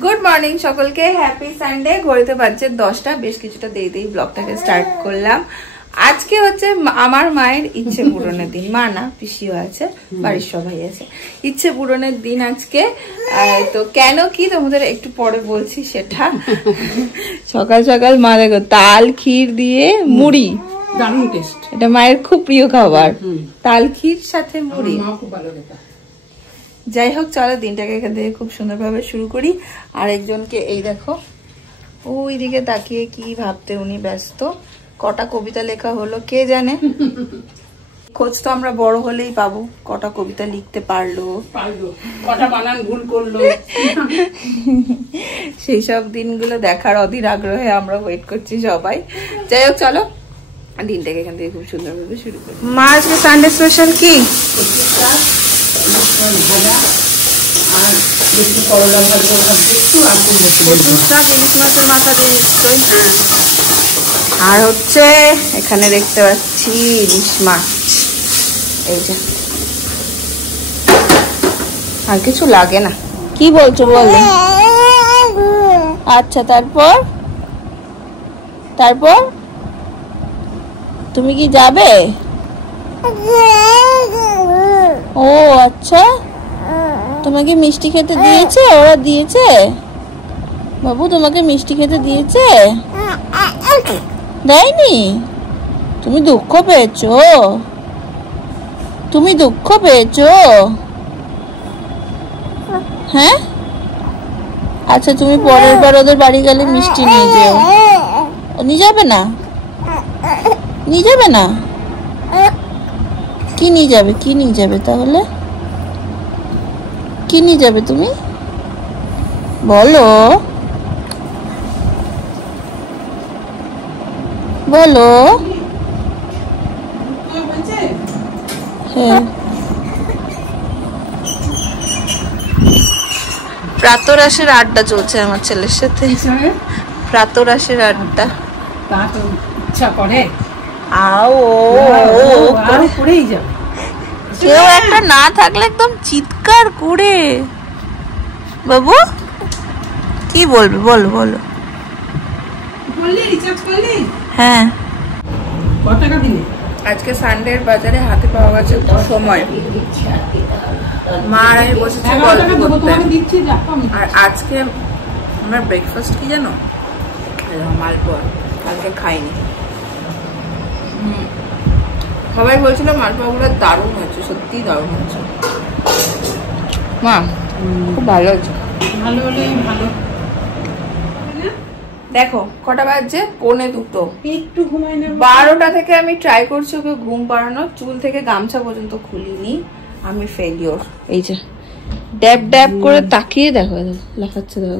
Good morning সকলকে, happy Sunday. ঘড়িতে বাজছে 10টা, বেশ কিছুটা দেরি ব্লগটাকে স্টার্ট করলাম। আজকে হচ্ছে আমার মায়ের ইচ্ছে পূরণের দিন। মা না, পিসিও আছে, বাড়ির সবাই আছে। ইচ্ছে পূরণের দিন আজকে। তো কেন কি তোমাদের একটু পরে বলছি সেটা। সকাল সকাল মা দেখো তাল ক্ষীর দিয়ে মুড়ি, দারুণ টেস্ট। এটা মায়ের খুব প্রিয় খাবার, তাল ক্ষীর সাথে মুড়ি। যাই হোক, চলো দিনটাকে এখান থেকে খুব সুন্দরভাবে শুরু করি। আর একজনকে এই দেখো ওই দিকে তাকিয়ে কি ভাবতে উনি ব্যস্ত। কটা কবিতা লেখা হলো কে জানে। খোঁজ তো আমরা বড় হলেই পাবো, কটা কবিতা লিখতে পারলো, কটা বানান ভুল করলো। সেই সব দিনগুলো দেখার অধীর আগ্রহে আমরা ওয়েট করছি সবাই। যাই হোক, চলো দিনটাকে এখান থেকে খুব সুন্দরভাবে শুরু করি। মা আজকে সানডে স্পেশাল কি? আর হচ্ছে এখানে দেখতে পাচ্ছি ইলিশ মাছ। এই যে, আর কিছু লাগে না। কি বলছো বলে? আচ্ছা, তারপর তারপর তুমি কি যাবে? ও আচ্ছা, তোমাকে মিষ্টি খেতে দিয়েছে? ওরা দিয়েছে? বাবু তোমাকে মিষ্টি খেতে দিয়েছে? দেয়নি? তুমি দুঃখ পেয়েছো? তুমি দুঃখ পেয়েছো? হ্যাঁ, আচ্ছা, তুমি পরের বার ওদের বাড়ি গেলে মিষ্টি নিয়ে যেও। নিয়ে যাবে না? নিয়ে যাবে না? কি নিয়ে যাবে? কি নিয়ে যাবে তাহলে? কি নিয়ে যাবে তুমি বলো? বলো। হ্যাঁ, প্রাতরাশের আড্ডা চলছে আমার ছেলের সাথে। প্রাতরাশের আড্ডা। ইচ্ছা করে করেই যাবে। কেউ একটা না থাকলে একদম চিৎকার করে। বাবু কি বলবে বলো? বলো। হ্যাঁ, কত টাকা দিলে? আজকে সানডের বাজারে হাতে পাওয়া গেছে সময়। মা আর আমি বসেছি গল্প করতে। আর আজকে আমার ব্রেকফাস্ট কি জানো? মালপোয়া। কালকে খাইনি। সবাই বলছিল মালপোয়াগুলো দারুণ হচ্ছে, সত্যি দারুণ হচ্ছে। মা খুব ভালো হচ্ছে। ভালো হলে ভালো। দেখো কটা বাজছে, 1:45। একটু ঘুমাই না। 12টা থেকে আমি ট্রাই করছি ওকে ঘুম পাড়ানোর। চুল থেকে গামছা পর্যন্ত খুলিনি। আমি ফেলিওর। এই যে ড্যাব ড্যাব করে তাকিয়ে দেখো লাফাচ্ছে। দেখো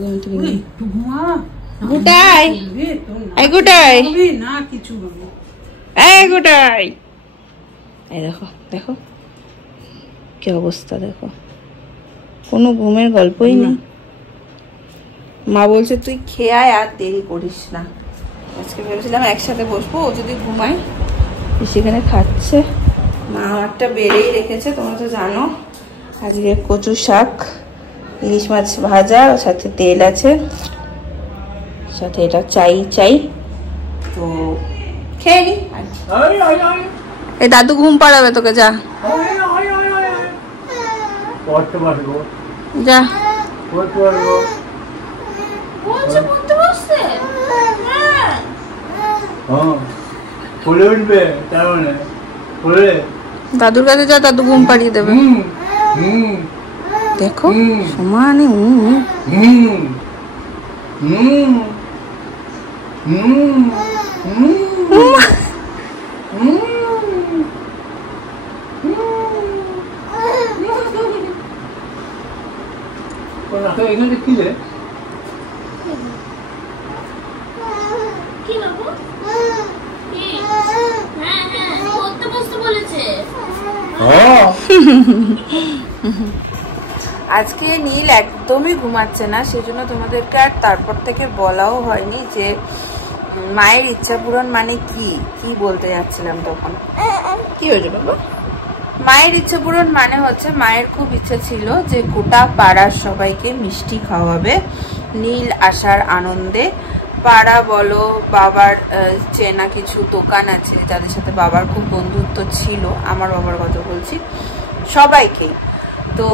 গুটাই, এই গুটাই, না কিছু হবে, এই গুটাই। এই দেখো দেখো কি অবস্থা, দেখো কোনো ঘুমের গল্পই নেই। মা বলছে তুই খেয়ে আয়, আর দেরি করিস না। আজকে ভেবেছিলাম একসাথে বসবো, ও যদি ঘুমায়। সেখানে খাচ্ছে। মা আমারটা বেড়েই রেখেছে, তোমরা তো জানো। আজকে কচু শাক, ইলিশ মাছ ভাজা, ওর সাথে তেল আছে, সাথে এটা চাই। তো খেয়ে নি। এই দাদু ঘুম পাড়াবে তোকে, যা যা। দাদুর কাছে যা, দাদু ঘুম পাড়িয়ে দেবে। দেখো সমানে আজকে নীল একদমই ঘুমাচ্ছে না, সেজন্য তোমাদেরকে আর তারপর থেকে বলাও হয়নি যে মায়ের ইচ্ছা পূরণ মানে কি কি বলতে যাচ্ছিলাম তখন। কি হয়েছে বাবা? মায়ের ইচ্ছা পূরণ মানে হচ্ছে মায়ের খুব ইচ্ছা ছিল যে গোটা পাড়ার সবাইকে মিষ্টি খাওয়াবে। নীল আসার আনন্দে পাড়া বলো, বাবার চেনা কিছু দোকান আছে যাদের সাথে বাবার খুব বন্ধুত্ব ছিল, আমার বাবার কথা বলছি, সবাইকেই। তো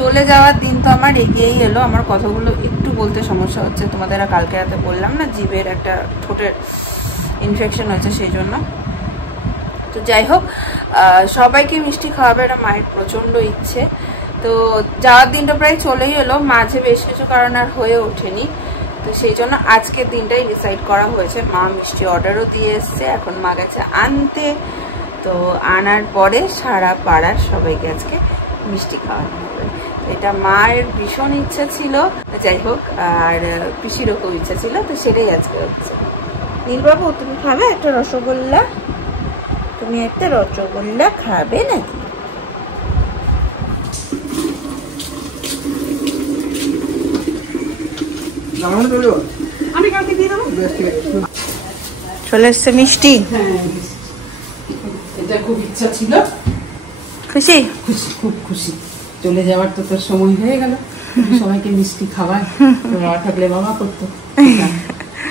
চলে যাওয়ার দিন তো আমার এগিয়েই এলো। আমার কথাগুলো একটু বলতে সমস্যা হচ্ছে, তোমাদের কালকে রাতে বললাম না জিভের একটা ঠোঁটের ইনফেকশন হয়েছে, সেই জন্য। তো যাই হোক, সবাইকে মিষ্টি খাওয়াবে, এটা মায়ের প্রচণ্ড ইচ্ছে। তো যাওয়ার দিনটা প্রায় চলেই এলো, মাঝে বেশ কিছু কারণ আর হয়ে ওঠেনি। তো সেই জন্য আজকের দিনটাই ডিসাইড করা হয়েছে। মা মিষ্টি অর্ডারও দিয়ে এসছে, এখন মা গেছে আনতে। তো আনার পরে সারা পাড়ার সবাইকে আজকে মিষ্টি খাওয়ানো হবে। এটা মায়ের ভীষণ ইচ্ছা ছিল, যাই হোক, আর পিসিরও খুব ইচ্ছা ছিল, তো সেটাই আজকে হচ্ছে। নীলবাবু, তুমি খাবে একটা রসগোল্লা? তুমি একটা রসগোল্লা খাবে নাকি? চলে এসছে মিষ্টি। এটা খুব ইচ্ছা ছিল। খুশি? খুশি, খুব খুশি। চলে যাওয়ার তো তোর সময় হয়ে গেল, সবাইকে মিষ্টি খাওয়ায়। বাবা থাকলে বাবা করতো,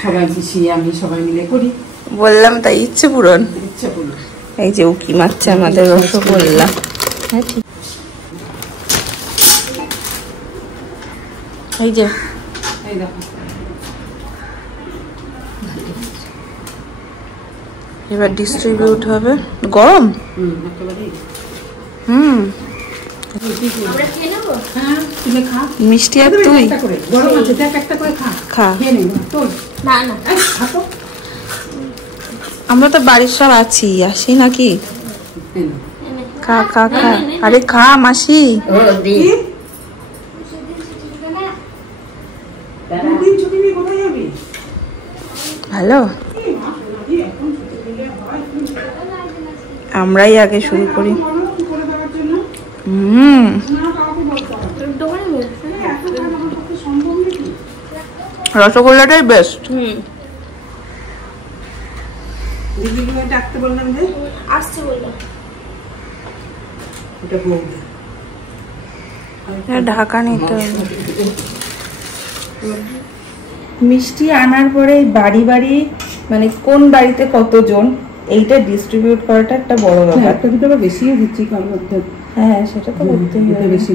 সবাই পিছিয়ে আমি সবাই মিলে করি। বললাম তাই, ইচ্ছে পূরণ। ইচ্ছা পূরণ। এই যে উকি মারছে আমাদের রসগোল্লা। হ্যাঁ ঠিক। এই যে এই দেখো, এবার ডিস্ট্রিবিউট হবে। গরম? মিষ্টি আর তুই গরম আছে, দেখ একটা করে খা। খা। না না, আমরা তো বাড়ির সব আছি, আসি নাকি? খা খা খা। আরে খা মাসি। ভালো, আমরাই আগে শুরু করি। রসগোল্লাটাই বেস্ট। ডাকতে বললাম যে আসছে, বললাম ঢাকা নিতে হবে। মিষ্টি আনার পরে বাড়ি বাড়ি, মানে কোন বাড়িতে কতজন, এইটা ডিস্ট্রিবিউট করাটা একটা বড় ব্যাপার। একটা দুটো বেশিও দিচ্ছি, কারণ হ্যাঁ সেটা তো করতেই হবে। বেশি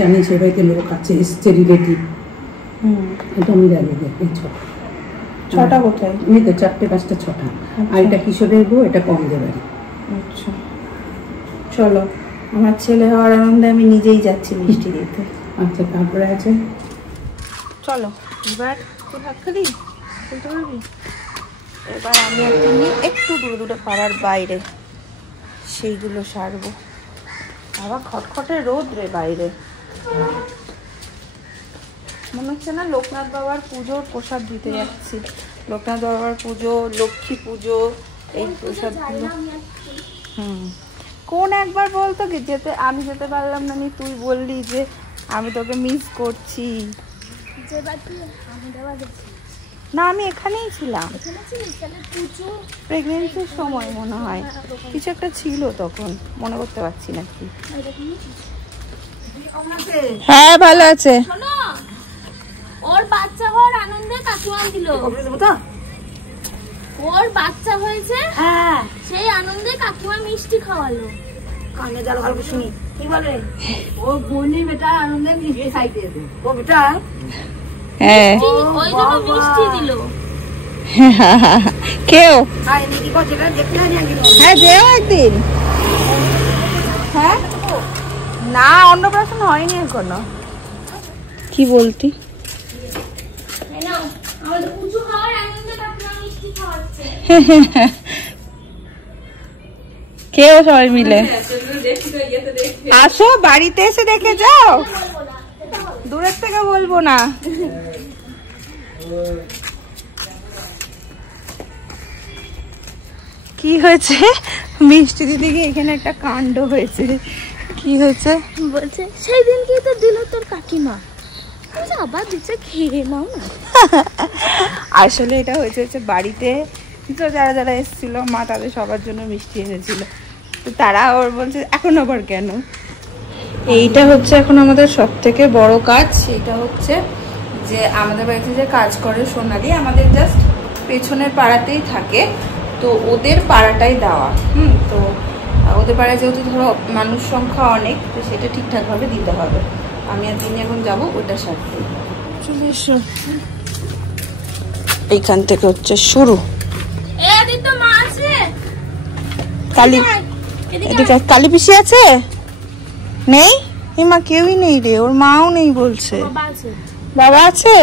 জানি সে বাড়িতে লোক আছে, এসছে রিলেটিভ। এটা আমি জানি। ছটা কোথায়? আমি তো 4টে 5টা 6টা। আর এটা কিশোরের বউ, এটা কম দেবারি। আচ্ছা চলো, আমার ছেলে হওয়ার আনন্দে আমি নিজেই যাচ্ছি মিষ্টি দিতে। আচ্ছা, তারপরে আছে চলো এবার তোর হাতখালি খুলতে পারবি? এবার আমি একটা নিয়ে একটু দূরে দূরে পাড়ার বাইরে সেইগুলো সারবো। আবার খটখটে রোদ রে বাইরে। মনে হচ্ছে না লোকনাথ বাবার পুজোর প্রসাদ দিতে যাচ্ছি। লোকনাথ বাবার পুজো, লক্ষ্মী পুজো, এই প্রসাদগুলো। কোন একবার বলতো কি যেতে, আমি যেতে পারলাম না, তুই বললি যে আমি তোকে মিস করছি। না আমি এখানেই ছিলাম, প্রেগনেন্সির সময় মনে হয় কিছু একটা ছিল, তখন মনে করতে পারছি না কি। হ্যাঁ ভালো আছে। ওর বাচ্চা হওয়ার আনন্দে কাকিমা দিল। ওর বাচ্চা হয়েছে, হ্যাঁ, সেই আনন্দে কাকিমা মিষ্টি খাওয়ালো। কানে যারা ভালো শুনি কি বলে, ও বোনি বেটা আনন্দে মিষ্টি খাইতেছে। ও বেটা হ্যাঁ ওই জন্য মিষ্টি দিল। কেউ হ্যাঁ যেও একদিন। হ্যাঁ না, অন্নপ্রাশন হয়নি এখনো। কি বলতি? কেউ সবাই মিলে আসো, বাড়িতে এসে দেখে যাও, দূরের থেকে বলবো না। কি হয়েছে? মিষ্টি দিদি কি এখানে একটা কাণ্ড হয়েছে। কি হয়েছে? বলছে সেই দিন কি তো দিল তোর কাকিমা, আবার দিচ্ছে খেয়ে নাও না। আসলে এটা হয়েছে বাড়িতে তো যারা যারা এসেছিল, মা তাদের সবার জন্য মিষ্টি এনেছিল, তো তারা ওর বলছে এখন আবার কেন। এইটা হচ্ছে এখন আমাদের সব থেকে বড় কাজ, সেটা হচ্ছে যে আমাদের বাড়িতে যে কাজ করে সোনালি, আমাদের জাস্ট পেছনের পাড়াতেই থাকে, তো ওদের পাড়াটাই দেওয়া। তো ওদের পাড়ায় যেহেতু ধরো মানুষ সংখ্যা অনেক, তো সেটা ঠিকঠাকভাবে দিতে হবে। আমি আর তিনি এখন যাবো ওটা সারতে। চলে এসো, এইখান থেকে হচ্ছে শুরু। কালী, এদিকে কালী পিসি আছে? নেই? এ মা কেউই নেই রে, ওর মাও নেই বলছে। বাবা আছে?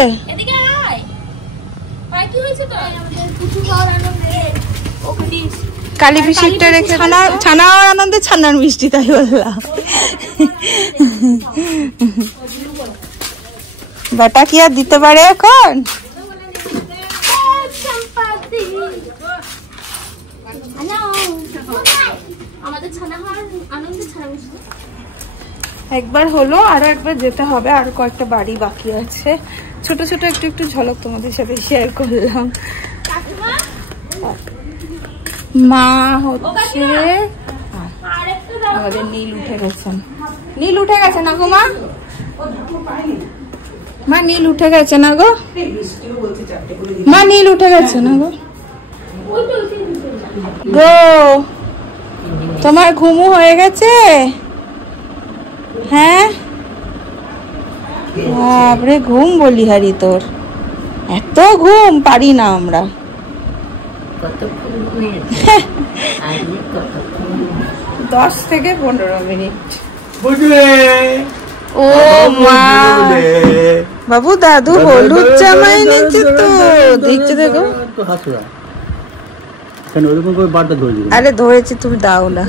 কালী পিসিটা রেখে ছানা আনন্দে ছানার মিষ্টি, তাই বললাম। বেটা কি আর দিতে পারে এখন? একবার হলো, আরো একবার যেতে হবে, আরো কয়েকটা বাড়ি বাকি আছে। ছোট ছোট একটু একটু ঝলক তোমাদের সাথে শেয়ার করলাম। মা হচ্ছে আমাদের নীল উঠে গেছেন। নীল উঠে গেছে না গো মা? মা নীল উঠে গেছে না গো? মা নীল উঠে গেছে না গো? গো তোমার ঘুমু হয়ে গেছে? হ্যাঁ বাপরে, ঘুম বলি হারি তোর, এত ঘুম পারি না আমরা। 10 থেকে 15 মিনিট। ও মা, বাবু দাদু হলুদ জামা এনেছে তো, দেখছে দেখো। আরে ধরেছি, তুমি দাও না।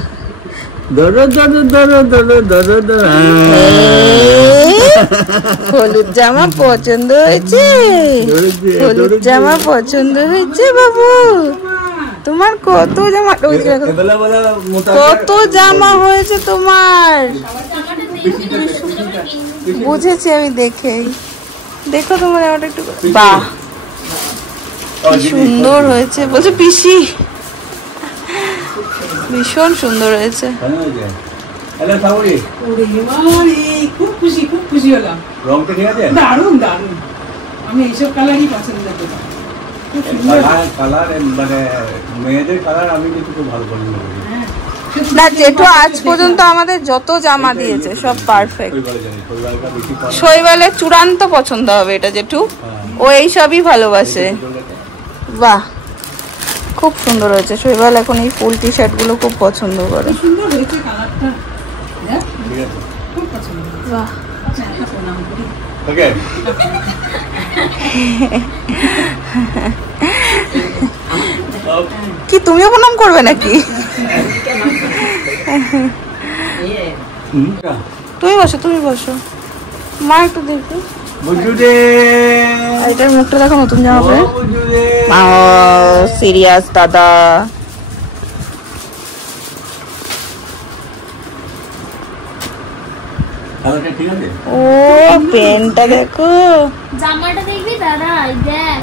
হলুদ জামা পছন্দ হয়েছে? হলুদ জামা পছন্দ হয়েছে বাবু? তোমার কত জামা, কত জামা হয়েছে তোমার? বুঝেছি আমি দেখে। দেখো তোমার জামাটা একটু, বাহ কি সুন্দর হয়েছে। বলছে পিসি ভীষণ সুন্দর হয়েছে। খুব খুশি, খুব খুশি হলাম। রংটা ঠিক আছে, দারুণ দারুণ। আমি এইসব কালারই পছন্দ করি। না জেঠু আজ পর্যন্ত আমাদের যত জামা দিয়েছে সব পারফেক্ট। শৈবালের চূড়ান্ত পছন্দ হবে এটা জেঠু, ও এইসবই ভালোবাসে। বাহ খুব সুন্দর হয়েছে। শৈবাল এখন এই ফুল টি শার্ট গুলো খুব পছন্দ করে। সুন্দর হয়েছে কালারটা, খুব পছন্দ। বাহ কি তুমিও প্রণাম করবে নাকি? তুমি বসো, তুমি বসো। মা একটু দেখো, এটার মুখটা দেখো, নতুন জামা পরে। সিরিয়াস দাদা। ও পেনটা দেখো, জামাটা দেখবি দাদা, দেখ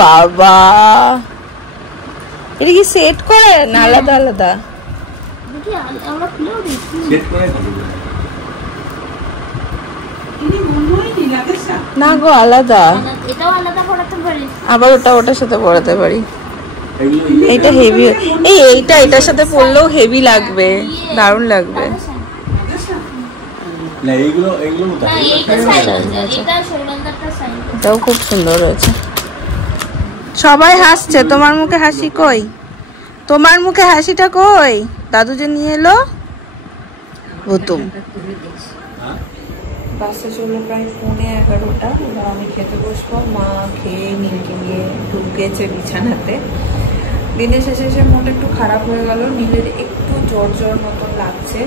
বাবা এটা কি সেট করে না আলাদা আলাদা? দেখি আমরা খুলেও দেখি। না গো আলাদা, এটাও আলাদা পড়াতে পারি, আবার ওটা ওটার সাথে পরাতে পারি। এইটা হেভি, এইটা এটার সাথে পরলেও হেভি লাগবে, দারুণ লাগবে। এটাও খুব সুন্দর হয়েছে। সবাই হাসছে, তোমার মুখে হাসি কই? তোমার মুখে হাসিটা কই? দাদু যে নিয়ে এলো ভুতুম। বাসে চললো প্রায় 11:30। এবার আমি খেতে বসবো। মা খেয়ে নীলকে নিয়ে ঢুকেছে বিছানাতে। দিনের শেষে এসে মনটা একটু খারাপ হয়ে গেল। নীলের একটু জ্বর জ্বর মতন লাগছে,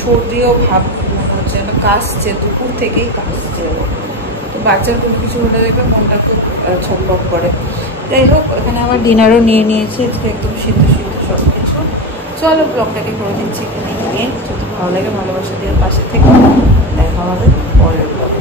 সর্দিও ভাব মনে হচ্ছে, কাশছে, দুপুর থেকেই কাশছে। তো বাচ্চার কোনো কিছু হলে দেখবে মনটা খুব ছকবক করে। যাই হোক, এখানে আমার ডিনারও নিয়ে নিয়েছে, একদম সিদ্ধ সিদ্ধ সব কিছু। চলো ব্লগটাকে করে দিচ্ছি এখানে নিয়ে। যদি ভালো লাগে ভালোবাসা দিয়ে পাশে থেকে দেখা হবে পরের ব্লগে।